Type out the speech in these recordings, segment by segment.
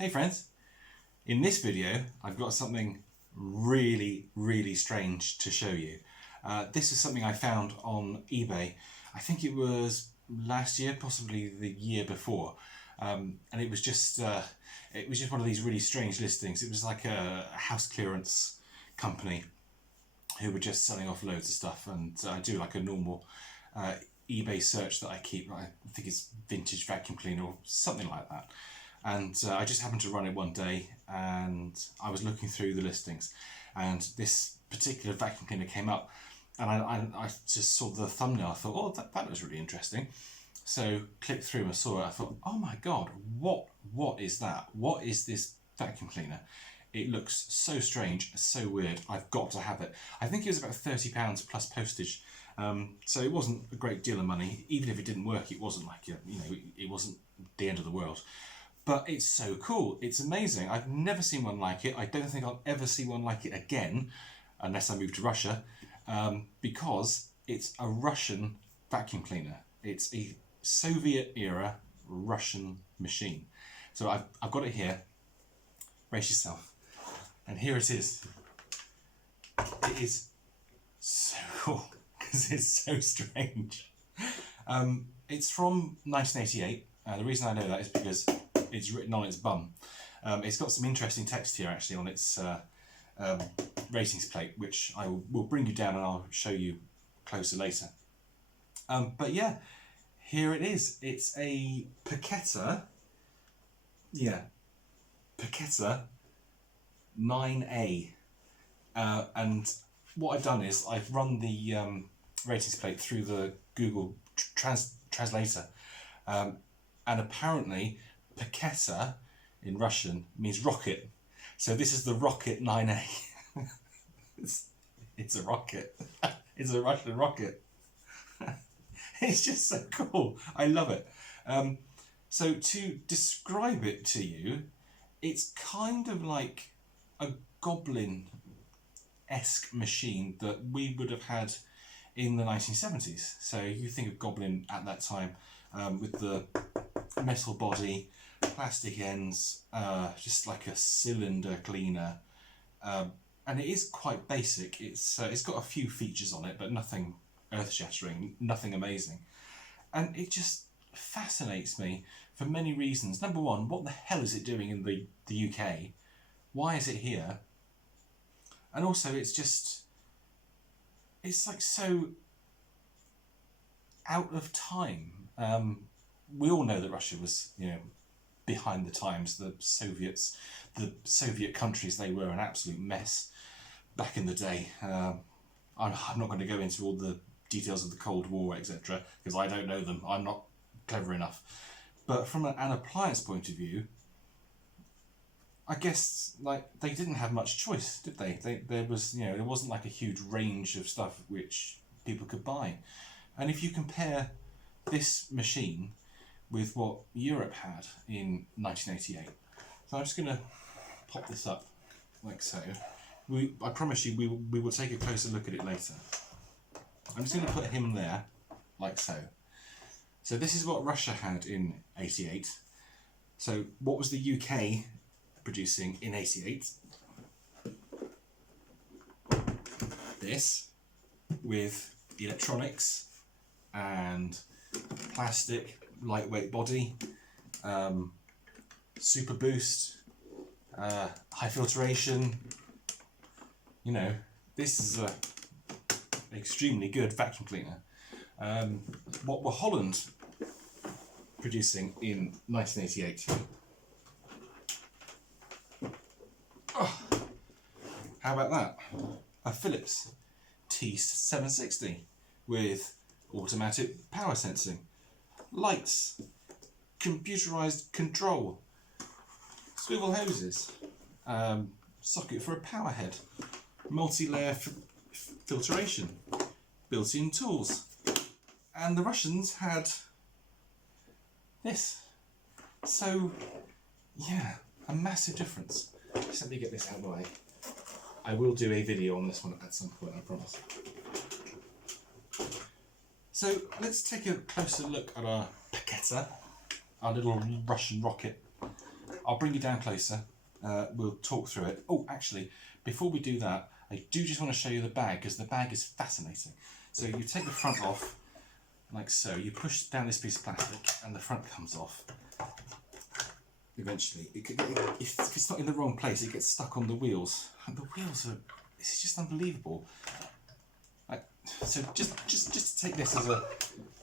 Hey friends, in this video I've got something really strange to show you. This is something I found on eBay. I think it was last year, possibly the year before, and it was just one of these really strange listings. It was like a house clearance company who were just selling off loads of stuff, and I do like a normal eBay search that I keep. I think it's vintage vacuum cleaner or something like that. And I just happened to run it one day, and I was looking through the listings, and this particular vacuum cleaner came up, and I just saw the thumbnail. I thought, oh, that was really interesting. So clicked through and I saw it. I thought, oh my god, what is that? What is this vacuum cleaner? It looks so strange, so weird. I've got to have it. I think it was about £30 plus postage, so it wasn't a great deal of money. Even if it didn't work, it wasn't like it wasn't the end of the world. But it's so cool. It's amazing. I've never seen one like it. I don't think I'll ever see one like it again, unless I move to Russia, because it's a Russian vacuum cleaner. It's a Soviet-era Russian machine. So I've got it here. Brace yourself. And here it is. It is so cool, because it's so strange. It's from 1988. The reason I know that is because it's written on its bum. It's got some interesting text here actually on its ratings plate, which I will bring you down and I'll show you closer later. But yeah, here it is. It's a PAKETA, PAKETA-9A. And what I've done is I've run the ratings plate through the Google translator. And apparently PAKETA in Russian means rocket. So this is the rocket 9A. it's a rocket. It's a Russian rocket. It's just so cool. I love it. So to describe it to you, it's kind of like a Goblin-esque machine that we would have had in the 1970s. So you think of Goblin at that time, with the metal body, plastic ends, just like a cylinder cleaner, and it is quite basic. It's got a few features on it, but nothing earth-shattering, nothing amazing, and it just fascinates me for many reasons. Number one, what the hell is it doing in the UK? Why is it here? And also, it's like so out of time. We all know that Russia was, behind the times. The Soviet countries, they were an absolute mess back in the day. I'm not going to go into all the details of the Cold War, etc., because I don't know them. I'm not clever enough. But from an appliance point of view, I guess they didn't have much choice, did they? There wasn't like a huge range of stuff which people could buy. And if you compare this machine with what Europe had in 1988, so I'm just going to pop this up like so. I promise you we will take a closer look at it later. I'm just going to put him there like so. So this is what Russia had in 88. So what was the UK producing in 88? This, with electronics and plastic, lightweight body, super boost, high filtration. This is a extremely good vacuum cleaner. What were Holland producing in 1988? Oh, how about that? A Philips T760 with automatic power sensing, lights, computerized control, swivel hoses, socket for a power head, multi-layer filtration, built-in tools. And the Russians had this. So, yeah, a massive difference. Just let me get this out of the way. I will do a video on this one at some point, I promise. So let's take a closer look at our PAKETA, our little Russian rocket. I'll bring you down closer. We'll talk through it. Oh, actually, before we do that, I do just want to show you the bag, because the bag is fascinating. So you take the front off, like so. You push down this piece of plastic, and the front comes off. Eventually, if it's not in the wrong place, it gets stuck on the wheels. And the wheels are, this is just unbelievable. So just to take this as a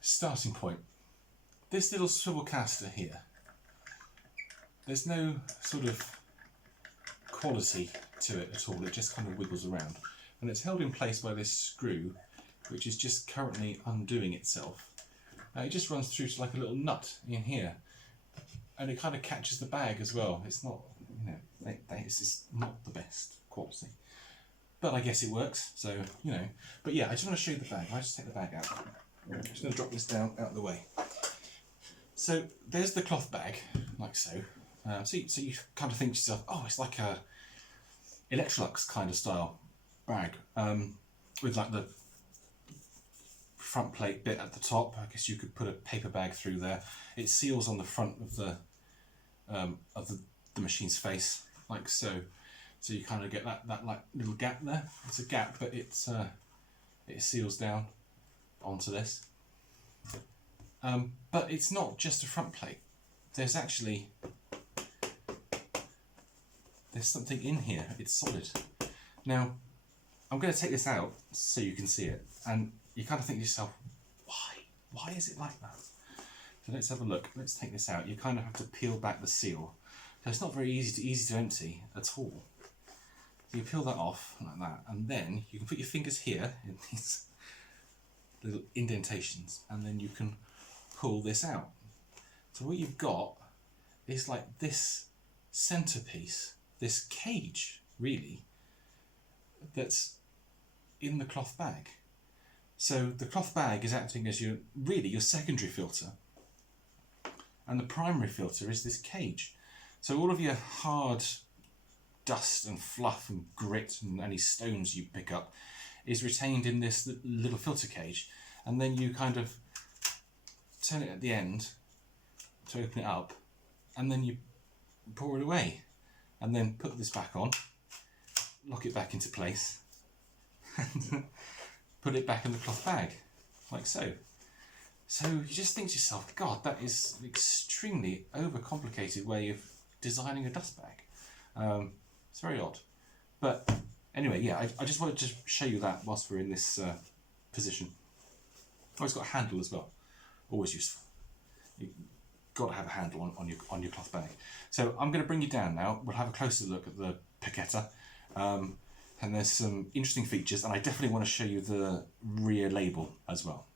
starting point, this little swivel caster here, there's no sort of quality to it at all. It just kind of wiggles around, and it's held in place by this screw, which is just currently undoing itself. It just runs through to like a little nut in here, and it kind of catches the bag as well. It's not, you know, it's just not the best quality, but I guess it works. So, you know, but yeah, I just want to show you the bag. I just take the bag out. I'm just going to drop this down out of the way. So there's the cloth bag, like so. So you kind of think to yourself, oh, it's like a Electrolux kind of style bag, with like the front plate bit at the top. I guess you could put a paper bag through there. It seals on the front of the machine's face, like so. So you kind of get that like little gap there. It's a gap, but it seals down onto this. But it's not just a front plate. There's something in here. It's solid. Now, I'm going to take this out so you can see it, and you kind of think to yourself, why is it like that? So let's have a look. Let's take this out. You kind of have to peel back the seal. So it's not very easy to empty at all. So you peel that off like that, and then you can put your fingers here in these little indentations, and then you can pull this out. So what you've got is like this centerpiece, this cage really, that's in the cloth bag. So the cloth bag is acting as your secondary filter, and the primary filter is this cage. So all of your hard dust and fluff and grit and any stones you pick up is retained in this little filter cage, and then you kind of turn it at the end to open it up, and then you pour it away, and then put this back on, lock it back into place, and put it back in the cloth bag, like so. So you just think to yourself, God, that is an extremely overcomplicated way of designing a dust bag. It's very odd. But anyway, yeah, I just wanted to show you that whilst we're in this position. Oh, it's got a handle as well. Always useful. You've got to have a handle on your cloth bag. So I'm going to bring you down now. We'll have a closer look at the Paketa. And there's some interesting features, and I definitely want to show you the rear label as well.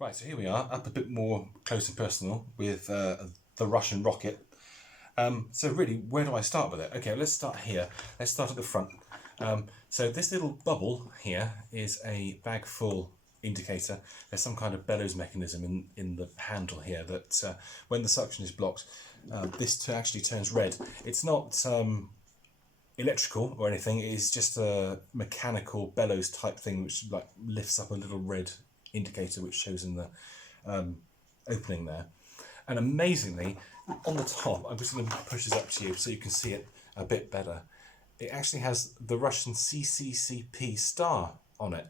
Right, so here we are, up a bit more close and personal with the Russian rocket. So really, where do I start with it? Okay, let's start here. Let's start at the front. So this little bubble here is a bag full indicator. There's some kind of bellows mechanism in the handle here that when the suction is blocked, this actually turns red. It's not electrical or anything. It is just a mechanical bellows type thing which like lifts up a little red indicator which shows in the opening there. And amazingly, on the top, I'm just going to push this up to you so you can see it a bit better. It actually has the Russian CCCP star on it.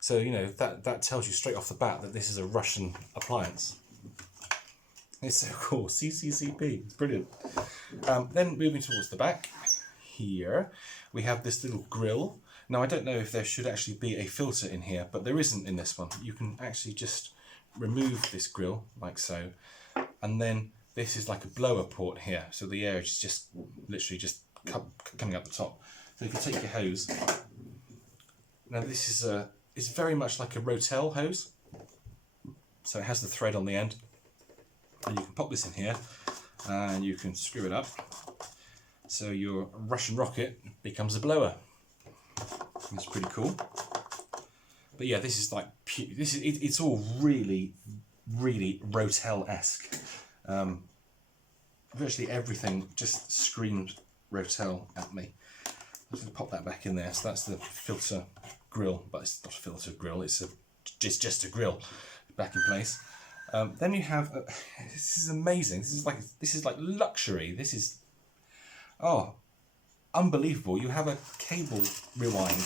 So, you know, that tells you straight off the bat that this is a Russian appliance. It's so cool. CCCP. It's brilliant. Then moving towards the back, here we have this little grill. Now, I don't know if there should actually be a filter in here, but there isn't in this one. You can actually just remove this grill like so, and then this is like a blower port here, so the air is just literally just coming up the top. So if you take your hose, now this is it's very much like a Rotel hose, so it has the thread on the end, and you can pop this in here, and you can screw it up, so your Russian rocket becomes a blower. It's pretty cool. But yeah, this is like it's all really Rotel-esque. Virtually everything just screamed Rotel at me. I'm just going to pop that back in there. So that's the filter grill, but it's not a filter grill. It's just a grill back in place. Then you have, this is amazing. This is like luxury. This is, oh, unbelievable. You have a cable rewind.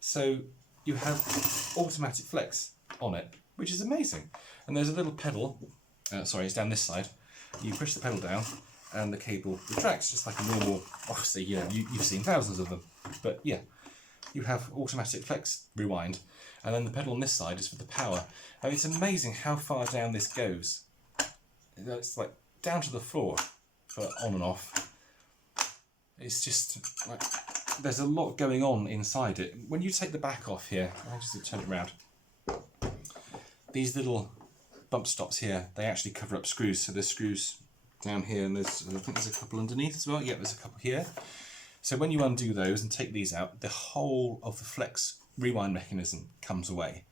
So you have automatic flex on it, which is amazing. And there's a little pedal, sorry, it's down this side. You push the pedal down and the cable retracts just like a normal, obviously, you know, you've seen thousands of them. But yeah, you have automatic flex rewind. And then the pedal on this side is for the power. I mean, it's amazing how far down this goes. It's like down to the floor for on and off. It's just like, there's a lot going on inside it. When you take the back off here, I'll just turn it around. These little bump stops here, they actually cover up screws. So there's screws down here, and I think there's a couple underneath as well. Yeah, there's a couple here. So when you undo those and take these out, the whole of the flex rewind mechanism comes away.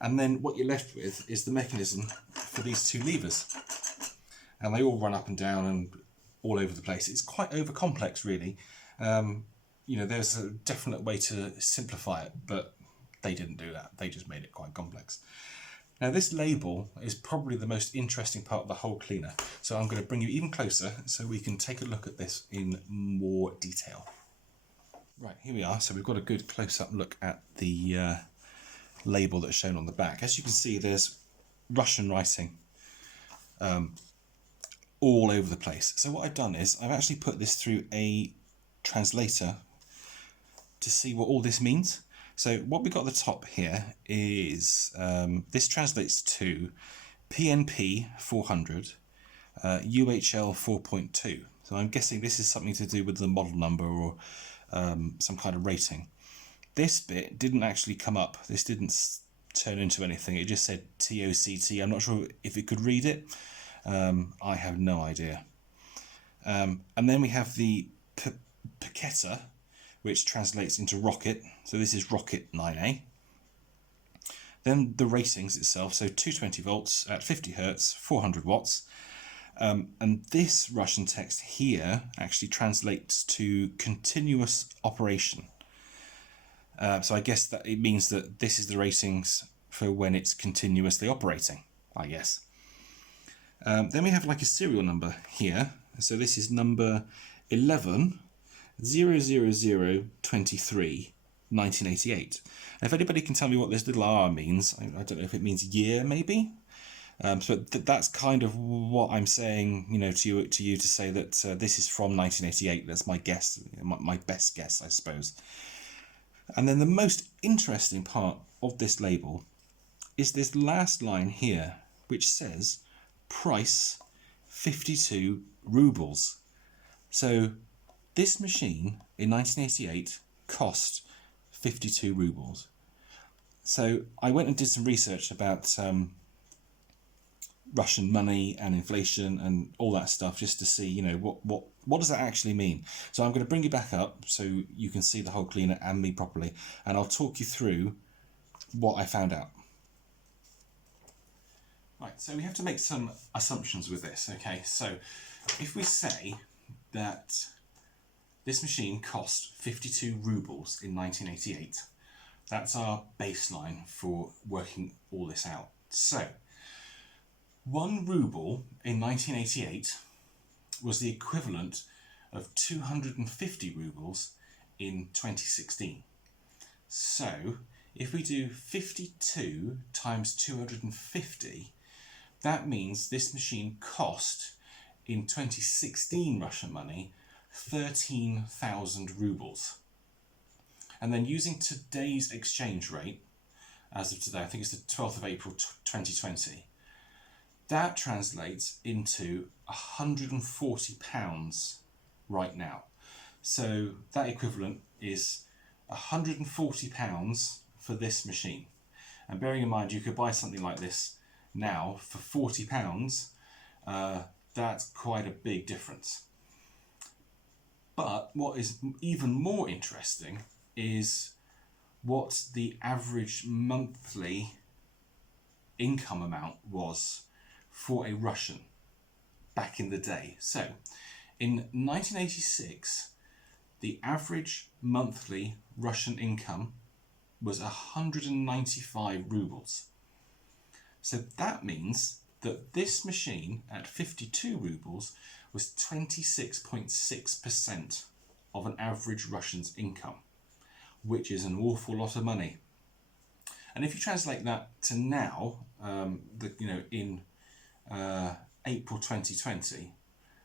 And then what you're left with is the mechanism for these two levers. And they all run up and down and all over the place. It's quite over complex, really. You know, there's a definite way to simplify it, but they didn't do that. They just made it quite complex. Now this label is probably the most interesting part of the whole cleaner. So I'm going to bring you even closer so we can take a look at this in more detail. Right, here we are. So we've got a good close-up look at the label that's shown on the back. As you can see, there's Russian writing all over the place. So what I've done is I've actually put this through a translator to see what all this means. So what we've got at the top here is, this translates to PNP 400, UHL 4.2. So I'm guessing this is something to do with the model number or some kind of rating. This bit didn't actually come up. This didn't turn into anything. It just said TOCT. I'm not sure if it could read it. I have no idea. And then we have the PAKETA, which translates into rocket. So this is rocket 9A. Then the ratings itself, so 220 volts at 50 hertz, 400 watts. And this Russian text here actually translates to continuous operation. So I guess that it means that this is the ratings for when it's continuously operating, I guess. Then we have like a serial number here. So this is number 11 00023 1988. If anybody can tell me what this little R means, I don't know if it means year maybe. So that's kind of what I'm saying, you know, to you to say that this is from 1988. That's my guess, my best guess, I suppose. And then the most interesting part of this label is this last line here, which says price 52 rubles. So this machine in 1988 cost 52 rubles. So I went and did some research about Russian money and inflation and all that stuff, just to see, you know, what does that actually mean. So I'm going to bring you back up so you can see the whole cleaner and me properly, and I'll talk you through what I found out. Right, so we have to make some assumptions with this. Okay, so if we say that this machine cost 52 rubles in 1988, that's our baseline for working all this out. So 1 ruble in 1988 was the equivalent of 250 rubles in 2016. So if we do 52 times 250, that means this machine cost in 2016 Russian money 13,000 rubles. And then using today's exchange rate, as of today, I think it's the 12th of April 2020, that translates into £140 right now. So that equivalent is £140 for this machine. And bearing in mind, you could buy something like this now for £40, that's quite a big difference. But what is even more interesting is what the average monthly income amount was for a Russian back in the day. So in 1986, the average monthly Russian income was 195 rubles. So that means that this machine at 52 rubles was 26.6% of an average Russian's income, which is an awful lot of money. And if you translate that to now, in April 2020,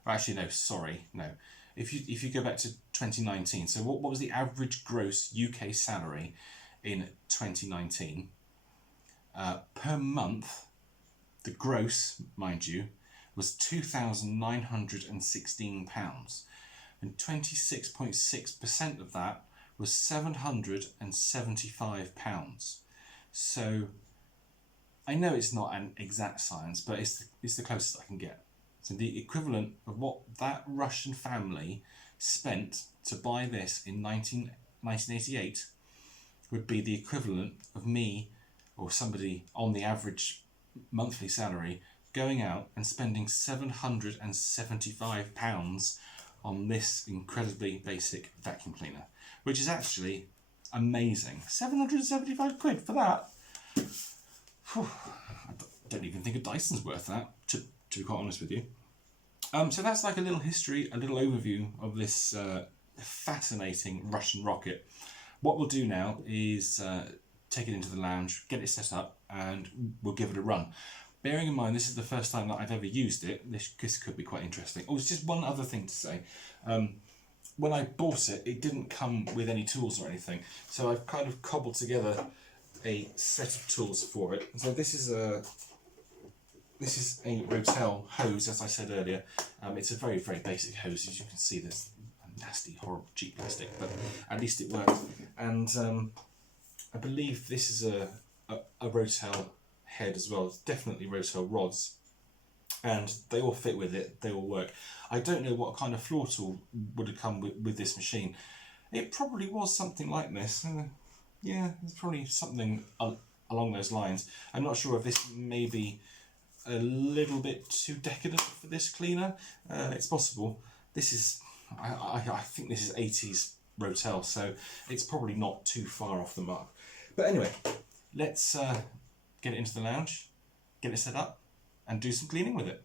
or actually no, sorry, no. If you go back to 2019, so what was the average gross UK salary in 2019? Per month, the gross, mind you, was £2,916, and 26.6% of that was £775. So I know it's not an exact science, but it's the closest I can get. So the equivalent of what that Russian family spent to buy this in 1988 would be the equivalent of me or somebody on the average monthly salary going out and spending £775 on this incredibly basic vacuum cleaner, which is actually amazing. 775 quid for that. Whew, I don't even think a Dyson's worth that, to be quite honest with you. So that's like a little history, a little overview of this fascinating Russian rocket. What we'll do now is take it into the lounge, get it set up, and we'll give it a run. Bearing in mind this is the first time that I've ever used it, this could be quite interesting. Oh, there's just one other thing to say. When I bought it, it didn't come with any tools or anything, so I've kind of cobbled together a set of tools for it. So this is a Rotel hose, as I said earlier. It's a very, very basic hose. As you can see, there's nasty, horrible, cheap plastic, but at least it works. And I believe this is a Rotel head as well. It's definitely Rotel rods, and they all fit with it. They all work. I don't know what kind of floor tool would have come with this machine. It probably was something like this. Yeah, it's probably something along those lines. I'm not sure if this may be a little bit too decadent for this cleaner. It's possible. This is, I think this is 80s Rotel, so it's probably not too far off the mark. But anyway, let's get it into the lounge, get it set up, and do some cleaning with it.